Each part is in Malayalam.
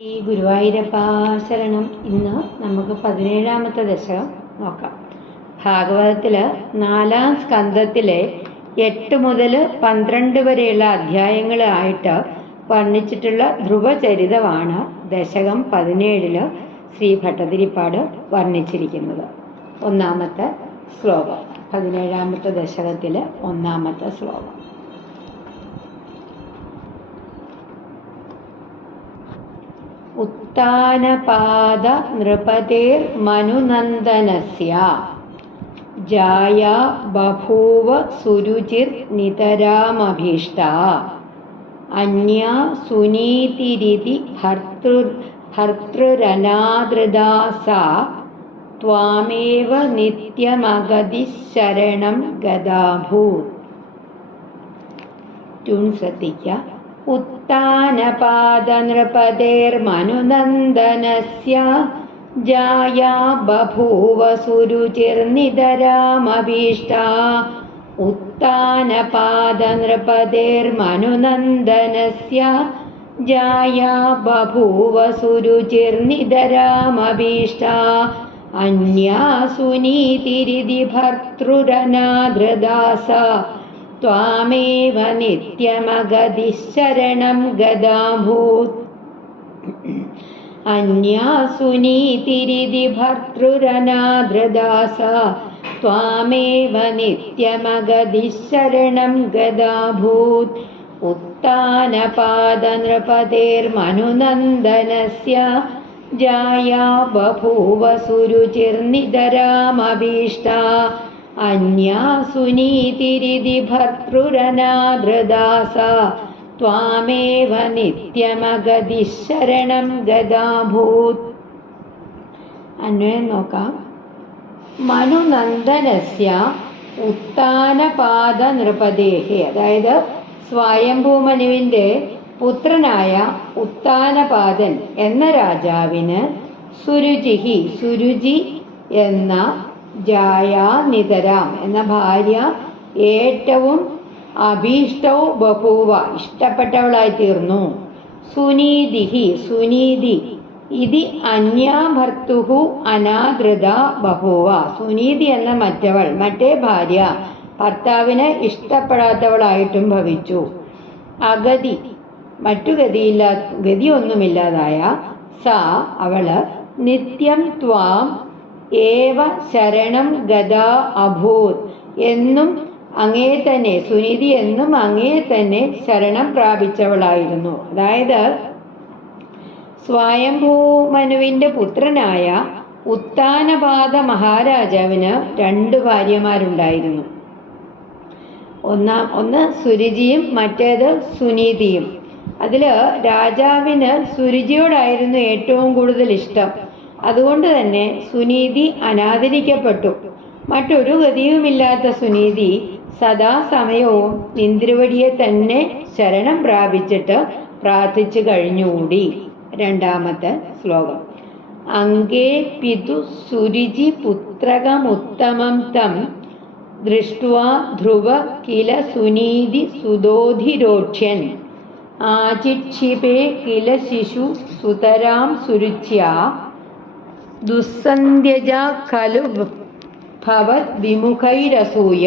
ഈ ഗുരുവായൂരപ്പ ശരണം. ഇന്ന് നമുക്ക് 17ാമത്തെ ദശകം നോക്കാം. ഭാഗവതത്തില് 4ാം സ്കന്ധത്തിലെ 8 മുതൽ 12 വരെയുള്ള അധ്യായങ്ങളായിട്ട് വർണ്ണിച്ചിട്ടുള്ള ധ്രുവചരിതമാണ് ദശകം 17 ശ്രീ ഭട്ടതിരിപ്പാട് വർണ്ണിച്ചിരിക്കുന്നത്. 1-ാമത്തെ ശ്ലോകം, 17ാമത്തെ ദശകത്തിലെ 1-ാമത്തെ ശ്ലോകം. उत्तानपाद नृपतेर्मनुनन्दनस्य जाया बभूव सुरुचिर्नितरामभीष्टा अन्या सुनीतिरिति भर्तृरनादृता सा त्वामेव नित्यमगतिः शरणं गदाभूत्. ट्यून् ശ്രദ്ധിക്കുക. उत्तानपादनृपतेर्मनुनन्दनस्य जाया बभूव सुरुचिर्नितरामभीष्टा. उत्तानपादनृपतेर्मनुनन्दनस्य जाया बभूव सुरुचिर्नितरामभीष्टा अन्या सुनीतिरिति भर्तृरनादृता सा त्वामेव नित्यमगतिः शरणं गदाभूत्. अन्या सुनीतिरिति भर्तृरनादृता सा त्वामेव नित्यमगतिः शरणं गदाभूत्. उत्तानपादनृपतेर्मनुनन्दनस्य जाया बभूव सुरुचिर्नितरामभीष्टा अन्या सुनीतिरिति भर्तृरनादृता सा त्वामेव नित्यमगतिः शरणं गदाभूत्. അന്വയം നോക്കാം. മനുനന്ദനസ്യ ഉത്താനപാദ നൃപതേഹേ, അതായത് സ്വയംഭൂമനുവിൻ്റെ പുത്രനായ ഉത്താനപാദൻ എന്ന രാജാവിന് സുരുചിഹി, സുരുചി എന്ന ജായാനിതരാം എന്ന ഭാര്യ ഏറ്റവും അഭീഷ്ടവും ബഭൂവ ഇഷ്ടപ്പെട്ടവളായി തീർന്നു. സുനീതിഹി, സുനീതി ഇതി അന്യാ ഭർത്തുഹു അനാദൃത ബഭൂവ. സുനീതി എന്ന മറ്റവൾ, മറ്റേ ഭാര്യ ഭർത്താവിനെ ഇഷ്ടപ്പെടാത്തവളായിട്ടും ഭവിച്ചു. അഗതി, മറ്റു ഗതിയൊന്നുമില്ലാതായ സാ അവള് നിത്യം ത്വാം ഏവ ശരണം ഗദാ അഭൂത്, എന്നും അങ്ങേ തന്നെ, സുനിധി എന്നും അങ്ങേ തന്നെ ശരണം പ്രാപിച്ചവളായിരുന്നു. അതായത് സ്വയംഭൂമനുവിൻ്റെ പുത്രനായ ഉത്താനപാദ മഹാരാജാവിന് 2 ഭാര്യമാരുണ്ടായിരുന്നു. ഒന്ന് സുരുചിയും മറ്റേത് സുനീതിയും. അതില് രാജാവിന് സുരുചിയോടായിരുന്നു ഏറ്റവും കൂടുതൽ ഇഷ്ടം. അതുകൊണ്ട് തന്നെ സുനീതി അനാദരിക്കപ്പെട്ടു. മറ്റൊരു ഗതിയുമില്ലാത്ത സുനീതി സദാസമയവും ഇന്ദ്രവടിയെ തന്നെ ശരണം പ്രാപിച്ചിട്ട് പ്രാർത്ഥിച്ചു കഴിഞ്ഞുകൂടി. 2-ാമത്തെ ശ്ലോകം. അംഗേ പിതു സുരുചി പുത്രകമുത്തമം തം ദൃഷ്ട്വാ ധ്രുവ കില സുനീതി സുതോധിരോക്ഷ്യൻ ആചിക്ഷിപേ കില ശിശു സുതരാം സുരുച്യാ ദുസ്സന്ധ്യജ ഖലു ഭവത് വിമുഖൈരസൂയ.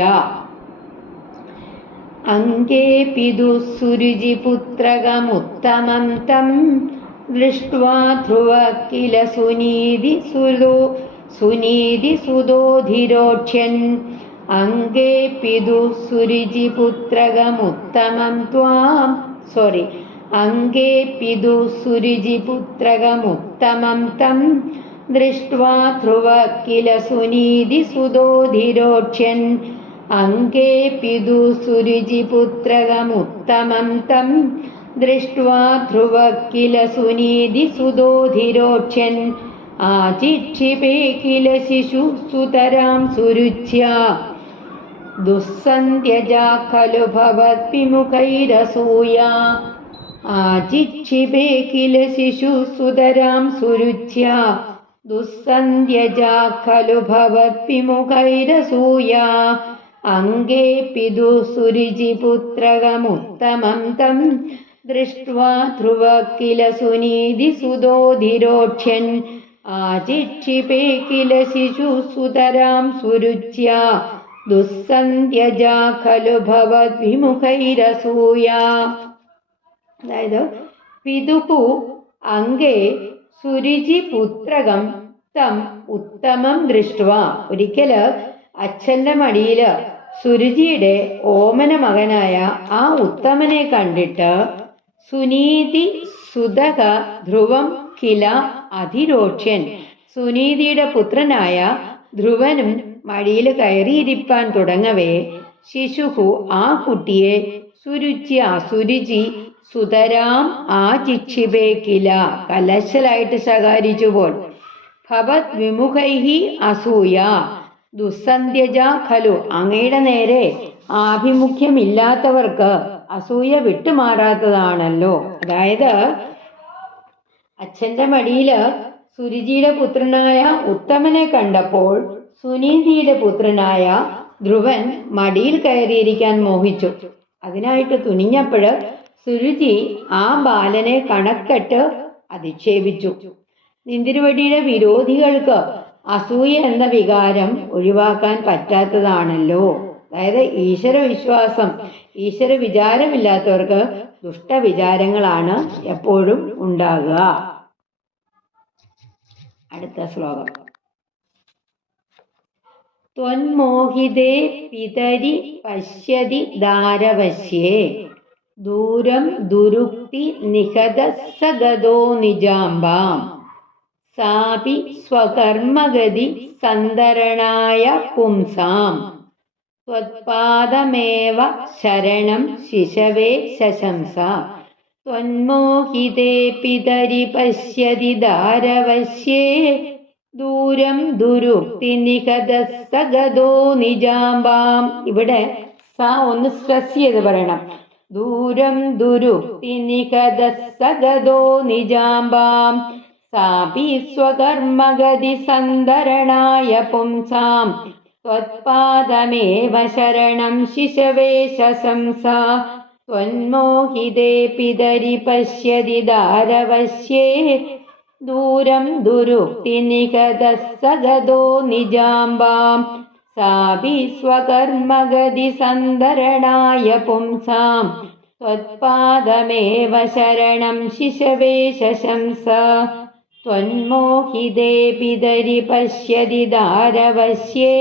അംഗേ പിതു സുരുചി പുത്രകമുത്തമം തം ദൃഷ്ട്വാ ധ്രുവ കില സുനീതി സുതോധിരോക്ഷ്യൻ. അംഗേ പിതു സുരുചി പുത്രകമുത്തമം അംഗേ പിതു സുരുചി പുത്രകമുത്തമം തം ദൃഷ്ട്വാ ധ്രുവ കില സുനീതി സുതോധിരോക്ഷ്യൻ. അംഗേ പിതു സുരുചി പുത്രകമുത്തമം തം ദൃഷ്ട്വാ ധ്രുവ കില സുനീതി സുതോധിരോക്ഷ്യൻ ആചിക്ഷിപേ കില ശിശു സുതരാം സുരുച്യാ ദുസ്സന്ധ്യജാ ഖലു ഭവത് വിമുഖൈരസൂയ. ആചിക്ഷിപേ കില ശിശു സുതരാം സുരുച്യാ ദുസ്സന്ധ്യജാ ഖലു ഭവത് വിമുഖൈരസൂയ. അംഗേ പിതു സുരുചി പുത്രകമുത്തമം തം ദൃഷ്ട്വാ ധ്രുവ കില സുനീതി സുതോധിരോക്ഷ്യൻ ആചിക്ഷിപേ കില ശിശു സുതരാം സുരുച്യ ദുസ്സന്ധ്യജാ ഖലു ഭവദ്വിമുഖൈരസൂയ. അതായത് പിതുഹു അംഗേ സുരുചി പുത്രകം തം ഉത്തമം ദൃഷ്ട്വ. ഒരിക്കല് അച്ഛന്റെ മടിയില് സുരുചിയുടെ ഓമന മകനായ ആ ഉത്തമനെ കണ്ടിട്ട് സുനീതി സുതക ധ്രുവം കില അധിരോക്ഷ്യൻ, സുനീതിയുടെ പുത്രനായ ധ്രുവനും മടിയിൽ കയറിയിരിപ്പാൻ തുടങ്ങവേ ശിശുഹു ആ കുട്ടിയെ സുരുചി സുതരാം ആചിക്ഷിപേ കില കലശലായിട്ട് ശകാരിച്ചു പോൽ. ഭവത് വിമുഖൈഹി അസൂയ ദുസ്സന്ധ്യജ ഖലു, അങ്ങയുടെ നേരെ ആഭിമുഖ്യമില്ലാത്തവർക്ക് അസൂയ വിട്ടുമാറാത്തതാണല്ലോ. അതായത് അച്ഛന്റെ മടിയില് സുരുചിയുടെ പുത്രനായ ഉത്തമനെ കണ്ടപ്പോൾ സുനീതിയുടെ പുത്രനായ ധ്രുവൻ മടിയിൽ കയറിയിരിക്കാൻ മോഹിച്ചു. അതിനായിട്ട് തുനിഞ്ഞപ്പോഴ് സുരുചി ആ ബാലനെ കണക്കെട്ട് അധിക്ഷേപിച്ചു. നിന്തിരുവടിയുടെ വിരോധികൾക്ക് അസൂയ എന്ന വികാരം ഒഴിവാക്കാൻ പറ്റാത്തതാണല്ലോ. അതായത് ഈശ്വരവിശ്വാസം, ഈശ്വര വിചാരമില്ലാത്തവർക്ക് ദുഷ്ടവിചാരങ്ങളാണ് എപ്പോഴും ഉണ്ടാകുക. അടുത്ത ശ്ലോകം. ത്വന്മോഹിതേ പിതരി പശ്യതി ദാരവശ്യേ ദൂരം ദുരുക്തി നിഹത സഗതോ നിജാംബാം സാപി സ്വകർമ്മഗതി സന്തരണായ പുംസാം ത്വത്പാദമേവ ശരണം ശിശവേ ശശംസ. ത്വന്മോഹിതേ പിതരി പശ്യതി ദാരവശ്യേ ദൂരം ദുരുക്തി നിഹത സഗതോ നിജാംബാം. ഇവിടെ സ ഒന്ന് സ്ട്രെസ് ചെയ്ത് പറയണം. ദൂരം ദുരുക്തി നിഹത സഗതോ നിജാംബാം സാപി സ്വകർമ്മഗതി സന്തരണായ പുംസാം ത്വത്പാദമേവ ശരണം ശിശവേ ശശംസ. ത്വന്മോഹിതേ പിതരി പശ്യതി ദാരവശ്യേ ദൂരം ദുരുക്തി നിഹത സഗതോ നിജാംബാം സാപി സ്വകർമ്മഗതി സന്തരണായ പുംസാം ത്വത്പാദമേവ ശരണം ശിശവേ ശശംസ. ത്വന്മോഹിതേ പിതരി പശ്യതി ദാരവശ്യേ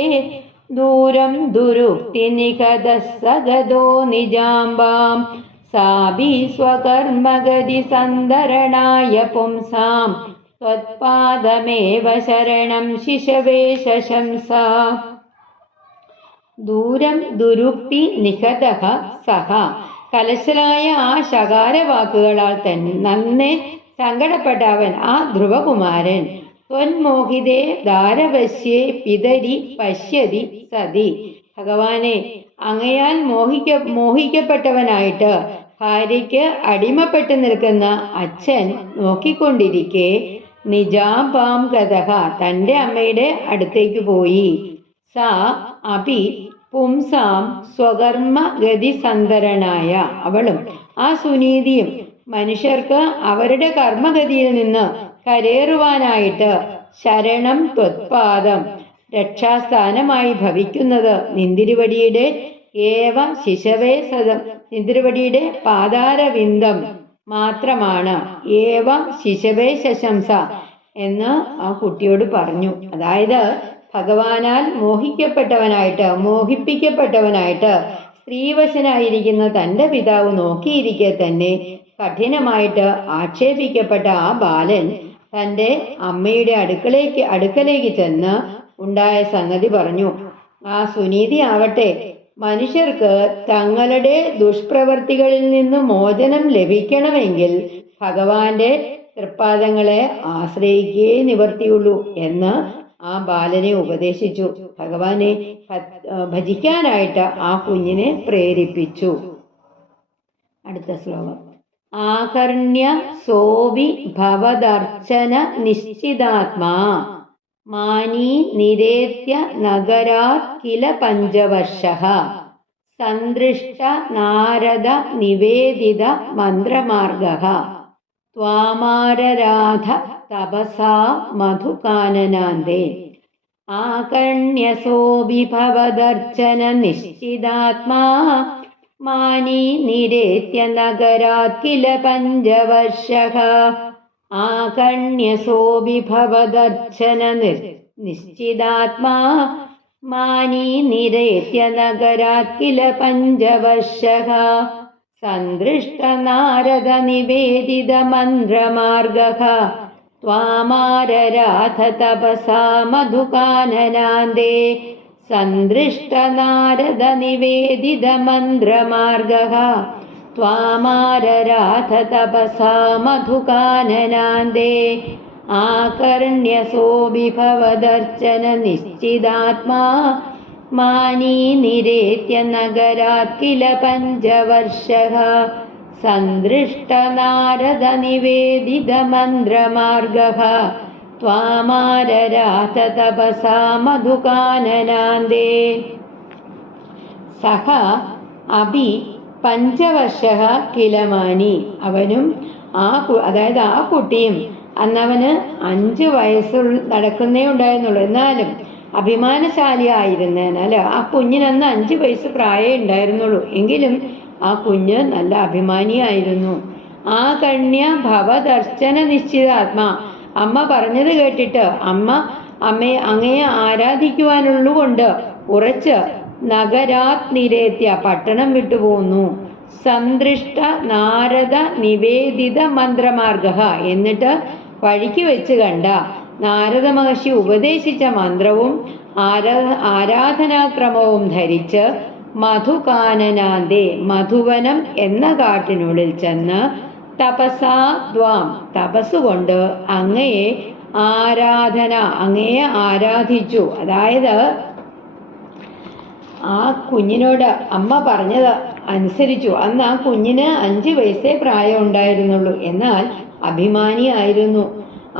ദൂരം ദുരുക്തി നിഹത സഗതോ നിജാംബാം സാപി സ്വകർമ്മഗതി സന്തരണായ പുംസാം ത്വത്പാദമേവ ശരണം ശിശവേ ശശംസ. ദൂരം ദുരുക്തി നിഹതഃ സഹ. കലശലായ ആ ശകാരവാക്കുകളാൽ തന്നെ നന്നെ സങ്കടപ്പെട്ട അവൻ, ആ ധ്രുവകുമാരൻ, ത്വന്മോഹിതേ ദാരവശ്യേ പിതരി പശ്യതി സതി. ഭഗവാനെ, അങ്ങയാൽ മോഹിക്കപ്പെട്ടവനായിട്ട് ഭാര്യയ്ക്ക് അടിമപ്പെട്ടു നിൽക്കുന്ന അച്ഛൻ നോക്കിക്കൊണ്ടിരിക്കെ നിജാംബാം ഗതഃ, തൻ്റെ അമ്മയുടെ അടുത്തേക്ക് പോയി. സ അപി പുംസാം സ്വകർമ്മ ഗതി സന്തരണായ, അവളും ആ സുനീതിയും മനുഷ്യർക്ക് അവരുടെ കർമ്മഗതിയിൽ നിന്ന് കരേറുവാനായിട്ട് ശരണം ത്വത്പാദം, രക്ഷാസ്ഥാനമായി ഭവിക്കുന്നത് നിന്തിരുവടിയുടെ ഏവ ശിശവേ സദം, നിന്തിരുവടിയുടെ പാതാരവിന്ദം മാത്രമാണ്. ഏവ ശിശവേ ശശംസ എന്ന് ആ കുട്ടിയോട് പറഞ്ഞു. അതായത് ഭഗവാനാൽ മോഹിപ്പിക്കപ്പെട്ടവനായിട്ട് സ്ത്രീവശനായിരിക്കുന്ന തൻ്റെ പിതാവ് നോക്കിയിരിക്കെ തന്നെ കഠിനമായിട്ട് ആക്ഷേപിക്കപ്പെട്ട ആ ബാലൻ തൻ്റെ അമ്മയുടെ അടുക്കലേക്ക് ചെന്ന് ഉണ്ടായ സംഗതി പറഞ്ഞു. ആ സുനീതി ആവട്ടെ, മനുഷ്യർക്ക് തങ്ങളുടെ ദുഷ്പ്രവർത്തികളിൽ നിന്ന് മോചനം ലഭിക്കണമെങ്കിൽ ഭഗവാന്റെ തൃപ്പാദങ്ങളെ ആശ്രയിക്കേ നിവർത്തിയുള്ളൂ എന്ന് ആ ബാലനെ ഉപദേശിച്ചു. ഭഗവാനെ ഭജിക്കാനായിട്ട് ആ കുഞ്ഞിനെ പ്രേരിപ്പിച്ചു. അടുത്ത ശ്ലോകം. ആകർണ്യ സോവി ഭവദർച്ചന നിശ്ചിതാത്മാ മാനീ നിരേത്യ നഗരാത് കില പഞ്ചവർഷഃ സന്ദൃഷ്ട നാരദ നിവേദിത മന്ത്രമാർഗഃ ത്വാമാരരാധ തപസാ മധുകാനനാന്തേ ആകർണ്യസോऽപി ഭവദർച്ചന നിശ്ചിതാത്മാ മാനീ നിരേത്യ നഗരാത് കില പഞ്ചവർഷഃ ആകർണ്യസോऽപി ഭവദർച്ചന നിശ്ചിതാത്മാ മാനീ നിരേത്യ നഗരാത് കില പഞ്ചവർഷഃ സന്ദൃഷ്ട നാരദ നിവേദിത മന്ത്രമാർഗഃ ത്വാമാരരാധ തപസാ മധുകാനനാന്തേ സന്ദൃഷ്ട നാരദ നിവേദിത മന്ത്രമാർഗഃ ത്വാമാരരാധ തപസാ മധുകാനനാന്തേ ആകർണ്യസോऽപി ഭവദർച്ചന നിശ്ചിതാത്മാ മാനീ നിരേത്യ നഗരാത് കില പഞ്ചവർഷഃ സന്ദൃഷ്ട നാരദ നിവേദിത മന്ത്രമാർഗഃ ത്വാമാരരാധ തപസാ മധുകാനനാന്തേ സഹ അഭി പഞ്ചവർഷഃ കില മാനി അവനും അതായത് ആ കുട്ടിയും അന്നവന് 5 വയസ്സ് നടക്കുന്നേ ഉണ്ടായിരുന്നുള്ളൂ. എന്നാലും അഭിമാനശാലിയായിരുന്നേനാൽ ആ കുഞ്ഞിനന്ന് 5 വയസ്സ് പ്രായമേ ഉണ്ടായിരുന്നുള്ളൂ. എങ്കിലും ആ കുഞ്ഞ് നല്ല അഭിമാനിയായിരുന്നു. ആ കന്യ ഭവദർശന നിശ്ചിതാത്മാ അമ്മ പറഞ്ഞത് കേട്ടിട്ട് അങ്ങയെ ആരാധിക്കുവാനുള്ളതുകൊണ്ട് ഉറച്ച് നഗരാത് നിരേത്യ പട്ടണം വിട്ടുപോന്നു. സന്ദൃഷ്ട നാരദ നിവേദിത മന്ത്രമാർഗഃ എന്നിട്ട് വഴിക്ക് വെച്ച് കണ്ട നാരദ മഹർഷി ഉപദേശിച്ച മന്ത്രവും ആരാധനാക്രമവും ധരിച്ച് മധുകാനനാന്തേ മധുവനം എന്ന കാട്ടിനുള്ളിൽ ചെന്ന് തപസാ ദ്വാം തപസ്സുകൊണ്ട് അങ്ങയെ ആരാധിച്ചു. അതായത് ആ കുഞ്ഞിനോട് അമ്മ പറഞ്ഞത് അനുസരിച്ചു. അന്ന് ആ കുഞ്ഞിന് 5 വയസ്സേ പ്രായം ഉണ്ടായിരുന്നുള്ളൂ. എന്നാൽ അഭിമാനിയായിരുന്നു.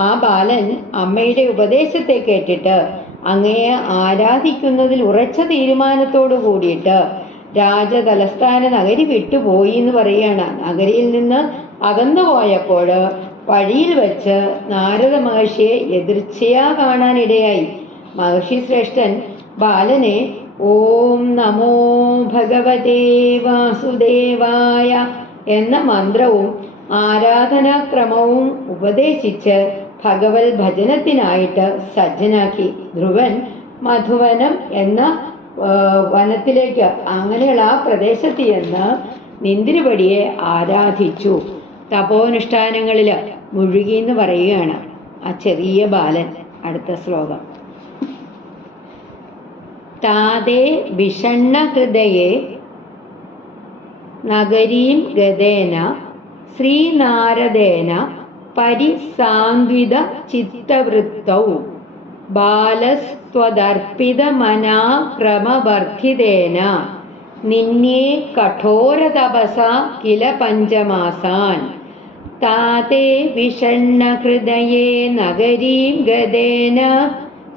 ആ ബാലൻ അമ്മയുടെ ഉപദേശത്തെ കേട്ടിട്ട് അങ്ങയെ ആരാധിക്കുന്നതിൽ ഉറച്ച തീരുമാനത്തോടു കൂടിയിട്ട് രാജതലസ്ഥാന നഗരി വിട്ടുപോയി എന്ന് പറയുകയാണ്. നഗരിയിൽ നിന്ന് അകന്നു പോയപ്പോൾ വഴിയിൽ വെച്ച് നാരദ മഹർഷിയെ എതിർച്ചയാ കാണാനിടയായി. മഹർഷി ശ്രേഷ്ഠൻ ബാലനെ ഓം നമോ ഭഗവതേ വാസുദേവായ എന്ന മന്ത്രവും ആരാധനാക്രമവും ഉപദേശിച്ച് ഭഗവത് ഭജനത്തിനായിട്ട് സജ്ജനാക്കി. ധ്രുവൻ മധുവനം എന്ന വനത്തിലേക്ക് അങ്ങനെയുള്ള ആ പ്രദേശത്ത് ചെന്ന് നിന്തിരുപടിയെ ആരാധിച്ചു. തപോനുഷ്ഠാനങ്ങളിൽ മുഴുകി എന്ന് പറയുകയാണ് ആ ചെറിയ ബാലൻ. അടുത്ത ശ്ലോകം. താതേ വിഷണ്ണ ഹൃദയേ നഗരീം ഗതേന ശ്രീനാരദേന പരിസാന്വിത ചിത്തവൃത്തൗ ബാലസ്ത്വദർപ്പിത മനാക്രമവർദ്ധിതേന നിന്യേ കഠോരതപസാ കില പഞ്ചമാസാൻ. താതേ വിഷണ്ണ ഹൃദയേ നഗരീം ഗതേന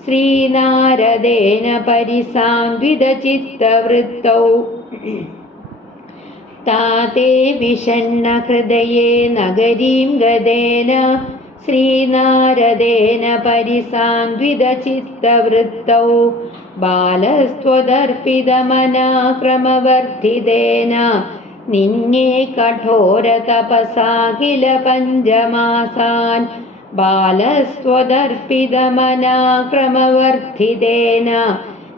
ശ്രീനാരദേന പരിസാന്വിത ചിത്തവൃത്തൗ താതേ വിഷണ്ണ ഹൃദയേ നഗരീം ഗതേന ശ്രീനാരദേന പരിസാന്വിത ചിത്തവൃത്തൗ ബാലസ്ത്വദർപ്പിത മനാക്രമവർദ്ധിതേന നിന്യേ കഠോര തപസാ കില പഞ്ചമാസാൻ. ബാലസ്ത്വദർപ്പിത മനാക്രമവർദ്ധിതേന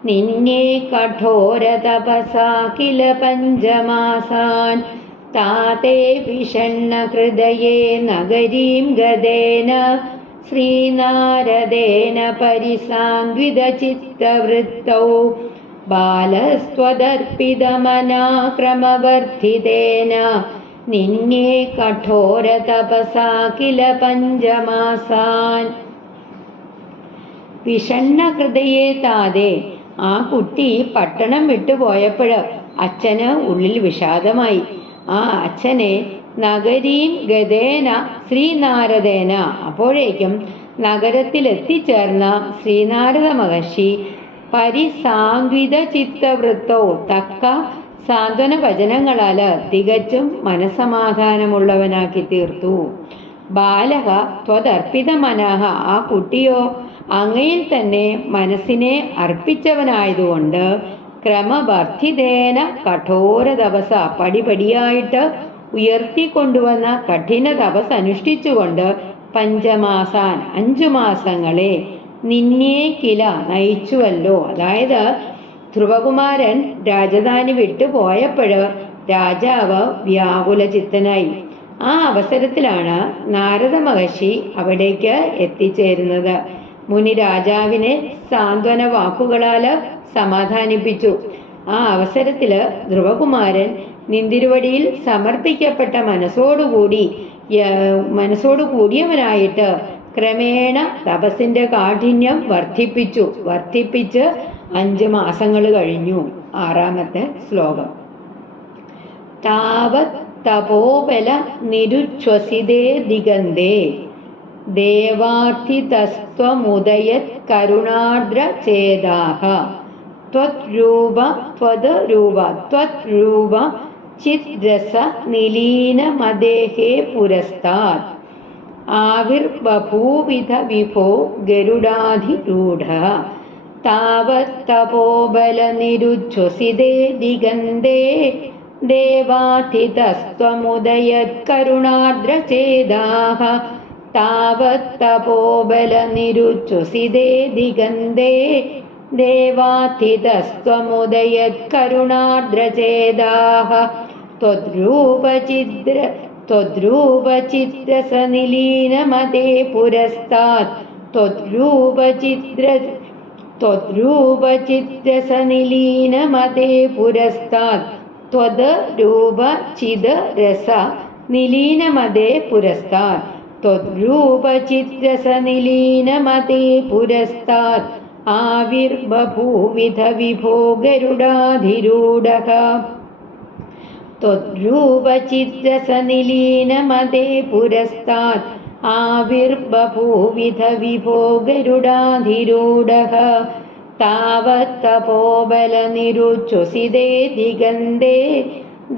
നിന്യേ കഠോര തപസാ കില പഞ്ചമാസാൻ. താതേ വിഷണ്ണ ഹൃദയേ നഗരീം ഗതേന ശ്രീനാരദേന പരിസാന്വിത ചിത്തവൃത്തൗ ബാലസ്ത്വദർപ്പിത മനാക്രമവർദ്ധിതേന നിന്യേ കഠോര തപസാ കില പഞ്ചമാസാൻ. വിഷണ്ണ ഹൃദയേ താതേ ആ കുട്ടി പട്ടണം വിട്ടുപോയപ്പോൾ അച്ഛന് ഉള്ളിൽ വിഷാദമായി. ആ അച്ഛനെ നഗരീം ഗതേന ശ്രീനാരദേന അപ്പോഴേക്കും നഗരത്തിലെത്തിച്ചേർന്ന ശ്രീനാരദ മഹർഷി പരിസാന്വിത ചിത്തവൃത്തോ തക്ക സാന്ത്വന വചനങ്ങളാൽ തികച്ചും മനസ്സമാധാനമുള്ളവനാക്കി തീർത്തു. ബാലക ത്വദർപ്പിത മനഃ, ആ കുട്ടിയോ അങ്ങയിൽ തന്നെ മനസ്സിനെ അർപ്പിച്ചവനായതുകൊണ്ട് ക്രമവർദ്ധിതേന കഠോര തപസ, പടിപടിയായിട്ട് ഉയർത്തിക്കൊണ്ടുവന്ന കഠിന തപസ് അനുഷ്ഠിച്ചുകൊണ്ട് പഞ്ചമാസാൻ 5 മാസങ്ങളെ നിന്നെ കില നയിച്ചുവല്ലോ. അതായത് ധ്രുവകുമാരൻ രാജധാനി വിട്ടുപോയപ്പോൾ രാജാവ് വ്യാകുലചിത്തനായി. ആ അവസരത്തിലാണ് നാരദ മഹർഷി അവിടേക്ക് എത്തിച്ചേരുന്നത്. മുനി രാജാവിനെ സാന്ത്വന വാക്കുകളാൽ സമാധാനിപ്പിച്ചു. ആ അവസരത്തില് ധ്രുവകുമാരൻ നിന്തിരുവടിയിൽ സമർപ്പിക്കപ്പെട്ട മനസ്സോടുകൂടിയവനായിട്ട് ക്രമേണ തപസ്സിന്റെ കാഠിന്യം വർദ്ധിപ്പിച്ച് 5 മാസങ്ങൾ കഴിഞ്ഞു. 6-ാമത്തെ ശ്ലോകം. താവത് തപോബല നിരുച്ഛ്വസിതേ ദിഗന്തേ ദേവാർത്ഥിതസ്ത്വമുദയത് കരുണാർദ്ര ചേതാഃ ത്വദ്രൂപ ചിദ്രസ നിലീനമദേഹേ പുരസ്താത് ആവിർബഭൂവിധ വിഭോ ഗരുഡാധിരൂഢഃ താവത് തപോബല നിരുച്ഛ്വസിതേ ദിഗന്തേ ദേവാർത്ഥിതസ്ത്വമുദയത് കരുണാർദ്ര ചേതാഃ താവത് തപോബല നിരുച്ഛ്വസിതേ ദിഗന്തേ ദേവാർത്ഥിതസ്ത്വമുദയത് കരുണാർദ്ര ചേതാഃ ത്വദ്രൂപചിത്രസനിലീനമതേ പുരസ്താത് ത്വദ്രൂപചിത്രസനിലീനമതേ പുരസ്താത് ത്വദ്രൂപചിദ്രസ നിലീനമതേ പുരസ്താത് ത്വദ്രൂപചിത്രസനിലീനമതേ പുരസ്താത് ആവിർബഭൂവിധ വിഭോ ഗരുഡാധിരൂഢഃ ത്വദ്രൂപചിത്രസനിലീനമതേ പുരസ്താത് ആവിർബഭൂവിധ വിഭോ ഗരുഡാധിരൂഢഃ താവത് തപോബല നിരുച്ഛ്വസിതേ ദിഗന്തേ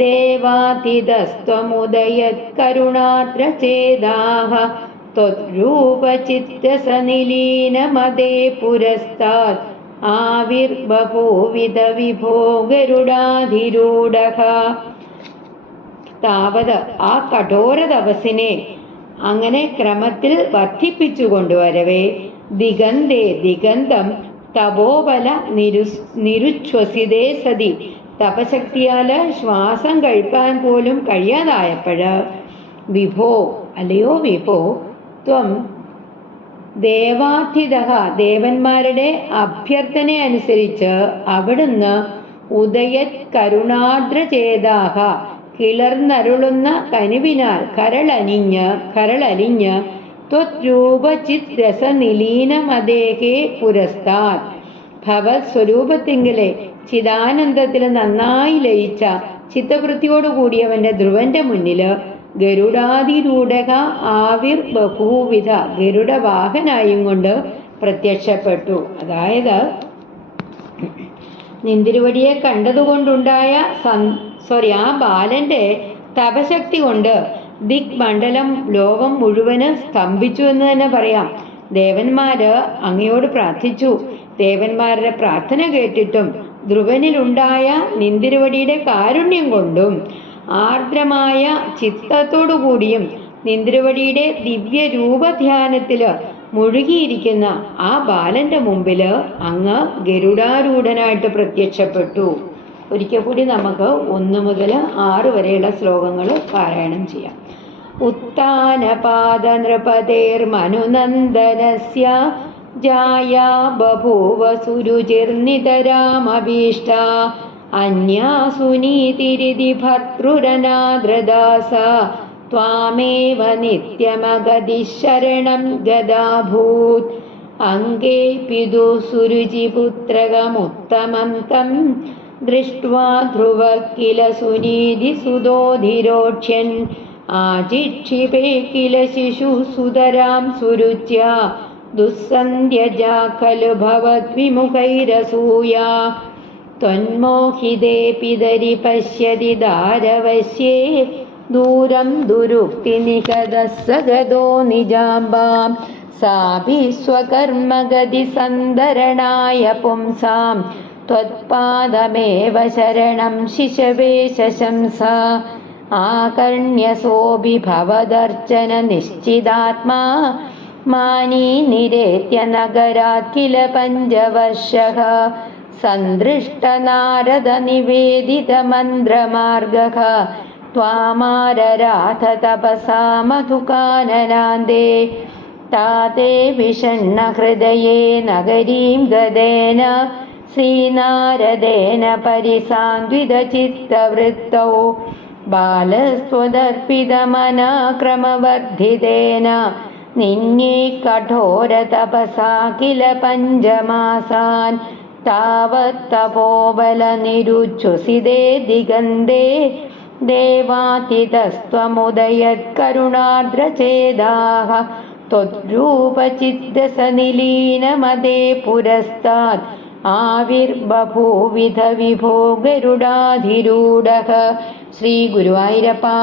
ദേവാർത്ഥിതസ്ത്വമുദയത് കരുണാർദ്ര ചേതാഃ ത്വദ്രൂപചിത്രസനിലീനമതേ പുരസ്താത് ആവിർബഭൂവിധ വിഭോ ഗരുഡാധിരൂഢഃ. താവത്, ആ കഠോര തപസ്സിനെ അങ്ങനെ ക്രമത്തിൽ വർദ്ധിപ്പിച്ചു കൊണ്ടുവരവേ ദിഗന്തേ, ദിഗന്തം തപോബല നിരുച്ഛ്വസിതേ സതി, തപശക്തിയാല് ശ്വാസം കഴിക്കാൻ പോലും കഴിയാതായപ്പോഴ് വിഭോ, അല്ലയോ വിഭോ, ത്വം ദേവാർത്ഥിതഃ, ദേവന്മാരുടെ അഭ്യർത്ഥന അനുസരിച്ച് അവിടുന്ന് ഉദയത് കരുണാർദ്ര ചേതാഃ, കിളർന്നരുളുന്ന കനിവിനാൽ കരളലിഞ്ഞ് ത്വദ്രൂപചിദ്രസ നിലീനമദേഹേ പുരസ്താത്, ഭവത് സ്വരൂപത്തിങ്കിലെ ചിദാനന്ദത്തിൽ നന്നായി ലയിച്ച ചിത്തവൃത്തിയോടുകൂടിയവന്റെ ധ്രുവന്റെ മുന്നില് ഗരുഡാതിരൂഢഃ ആവിർബഭൂവിധ, ഗരുഡവാഹനായും കൊണ്ട് പ്രത്യക്ഷപ്പെട്ടു. അതായത് നിന്തിരുവടിയെ കണ്ടതുകൊണ്ടുണ്ടായ ആ ബാലന്റെ തപശക്തി കൊണ്ട് ദിഗ്മണ്ഡലം, ലോകം മുഴുവന് സ്തംഭിച്ചു എന്ന് തന്നെ പറയാം. ദേവന്മാര് അങ്ങയോട് പ്രാർത്ഥിച്ചു. ദേവന്മാരുടെ പ്രാർത്ഥന കേട്ടിട്ടും ധ്രുവനിലുണ്ടായ നിന്തിരുവടിയുടെ കാരുണ്യം കൊണ്ടും ആർദ്രമായ ചിത്തത്തോടുകൂടിയും നിന്തിരുവടിയുടെ ദിവ്യ രൂപധ്യാനത്തില് മുഴുകിയിരിക്കുന്ന ആ ബാലന്റെ മുമ്പില് അങ്ങ് ഗരുഡാരൂഢനായിട്ട് പ്രത്യക്ഷപ്പെട്ടു. ഒരിക്കൽ കൂടി നമുക്ക് 1 മുതൽ 6 വരെയുള്ള ശ്ലോകങ്ങൾ പാരായണം ചെയ്യാം. ഉത്ഥാനപാദ നൃപതേർമനുനന്ദനസ്യ ജായാ ബഭൂവ സുരുചിർനിതരാമഭീഷ്ട അന്യാസുനീതിരിതി ഭർതൃരനാദ്രദാസ ത്വാമേവ നിത്യമഗതി ശരണം ഗദാഭൂത് അംഗേ പിതു സുരുചിപുത്രകമുത്തമം തം ദൃഷ്ട്വാ ധ്രുവ കില സുനീതി സുതോധിരോക്ഷ്യൻ ആജിക്ഷിപേ കില ശിശു സുതരാം സുരുച്യ ദുസ്സന്ധ്യജാ ഖലു ഭവദ്വിമുഖൈരസൂയ त्वन्मोहिते पितरि पश्यति दारवश्ये दूरं दुरुक्तिनिकतः स गतो निजाम्बां सापि स्वकर्मगतिसन्दरणाय पुंसां त्वत्पादमेव शरणं शिशवे शशंसा आकर्ण्यसोऽपि भवदर्चननिश्चिदात्मा मानी निरेत्य नगरात् किल पञ्चवर्षः सन्दृष्टनारदनिवेदितमन्त्रमार्गः त्वामारराथ तपसा मधुकाननान्दे ताते विषण्णहृदये नगरीं गदेन श्रीनारदेन परिसान्वितचित्तवृत्तौ बालस्त्वदर्पितमनाक्रमवर्धितेन निन्ये कठोरतपसा किल पञ्चमासान् तावत्तपोबलनिरुच्छुसिते दिगन्ते देवातितस्त्वमुदयत्करुणार्द्रचेदाः त्वद्रूपचिद्रसनिलीनमदे पुरस्तात् आविर्बभूविध विभो गरुडाधिरूढः. ശ്രീ ഗുരുവായൂരപ്പാ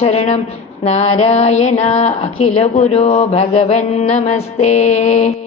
ശരണം. നാരായണ അഖില ഗുരോ ഭഗവൻ നമസ്തേ.